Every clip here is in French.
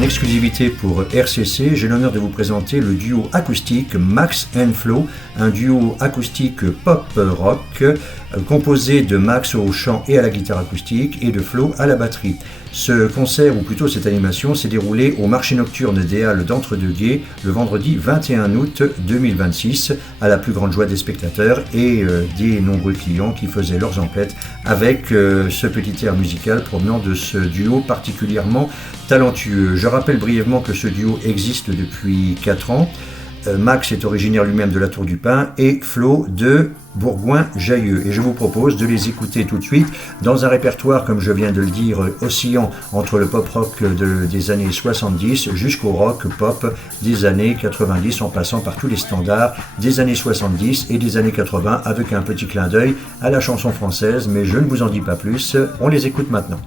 en exclusivité pour RCC, j'ai l'honneur de vous présenter le duo acoustique Max & Flo, un duo acoustique pop-rock composé de Max au chant et à la guitare acoustique et de Flo à la batterie. Ce concert, ou plutôt cette animation, s'est déroulé au marché nocturne des Halles d'Entre-deux-Gués le vendredi 21 août 2026, à la plus grande joie des spectateurs et des nombreux clients qui faisaient leurs emplettes avec ce petit air musical provenant de ce duo particulièrement talentueux. Je rappelle brièvement que ce duo existe depuis 4 ans. Max est originaire lui-même de la Tour du Pin et Flo de Bourgoin-Jallieu. Et je vous propose de les écouter tout de suite dans un répertoire, comme je viens de le dire, oscillant entre le pop-rock des années 70 jusqu'au rock-pop des années 90, en passant par tous les standards des années 70 et des années 80, avec un petit clin d'œil à la chanson française. Mais je ne vous en dis pas plus, on les écoute maintenant.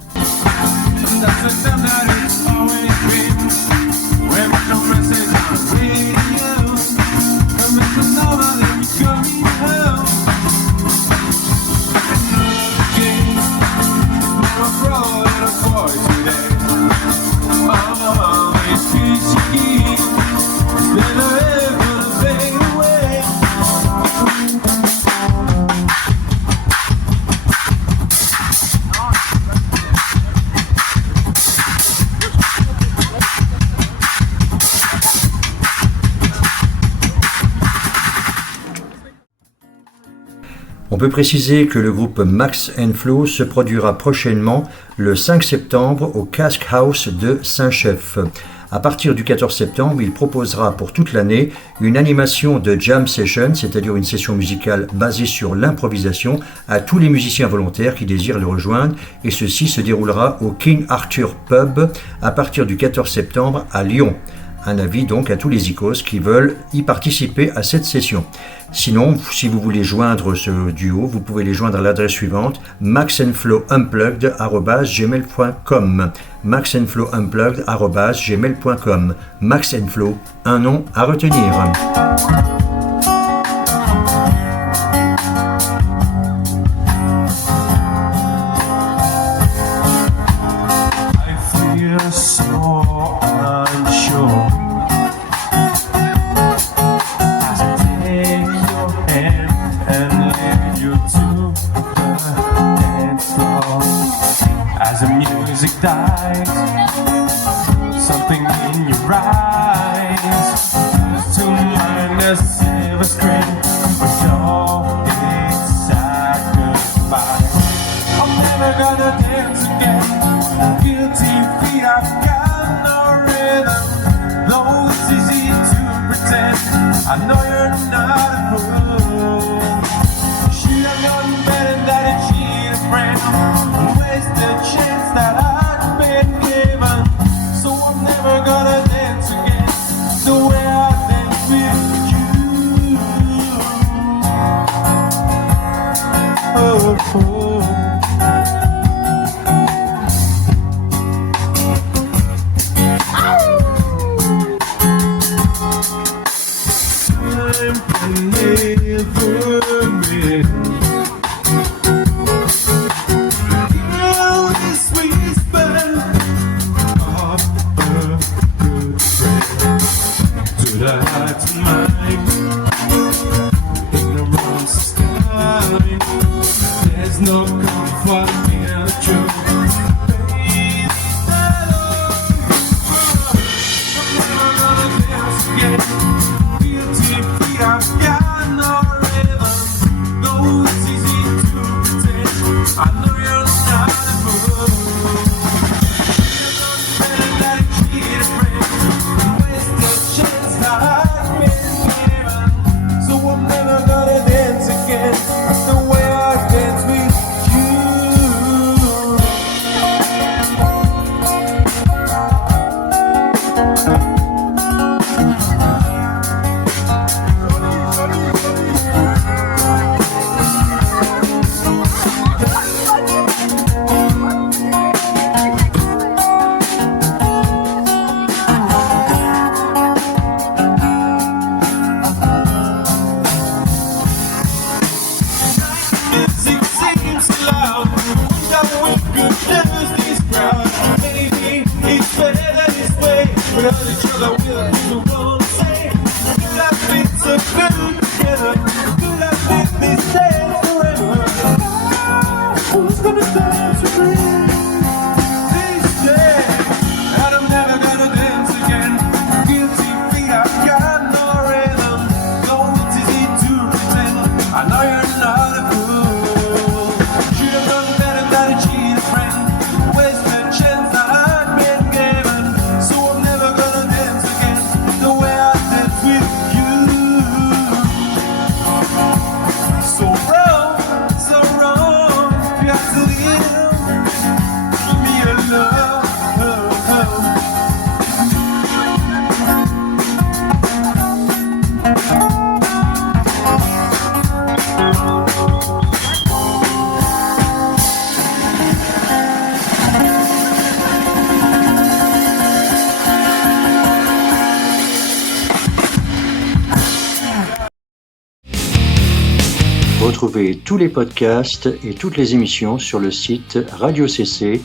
On peut préciser que le groupe Max & Flo se produira prochainement le 5 septembre au Casque House de Saint-Chef. À partir du 14 septembre, il proposera pour toute l'année une animation de jam session, c'est-à-dire une session musicale basée sur l'improvisation, à tous les musiciens volontaires qui désirent le rejoindre, et ceci se déroulera au King Arthur Pub à partir du 14 septembre à Lyon. Un avis donc à tous les icos qui veulent y participer à cette session. Sinon, si vous voulez joindre ce duo, vous pouvez les joindre à l'adresse suivante: maxandflowunplugged@gmail.com. maxandflowunplugged@gmail.com. Max & Flo, un nom à retenir. Dies, something in your eyes to mind a silver screen with all its sacrifice. I'm never gonna dance again. Guilty feet, I've got no rhythm. Though it's easy to pretend, I know you're not a fool. Should have known better than to cheat a friend and waste the chance that I'd been given. So I'm never gonna dance again the way I dance with you. Oh, oh. Maybe it's better this way. hurt each other with people gonna say, could I be so good together? Could I make these days forever? Who's gonna dance with me these days? And I'm never gonna dance again. Guilty feet, I've got no rhythm. No, it's easy to pretend. I know you're not a fool. Should have done better than a cheated friend. Waste the chance that I've been given. So I'm never gonna dance again the way I dance with you. So wrong, you have to leave me alone. Retrouvez tous les podcasts et toutes les émissions sur le site radiocc.fr.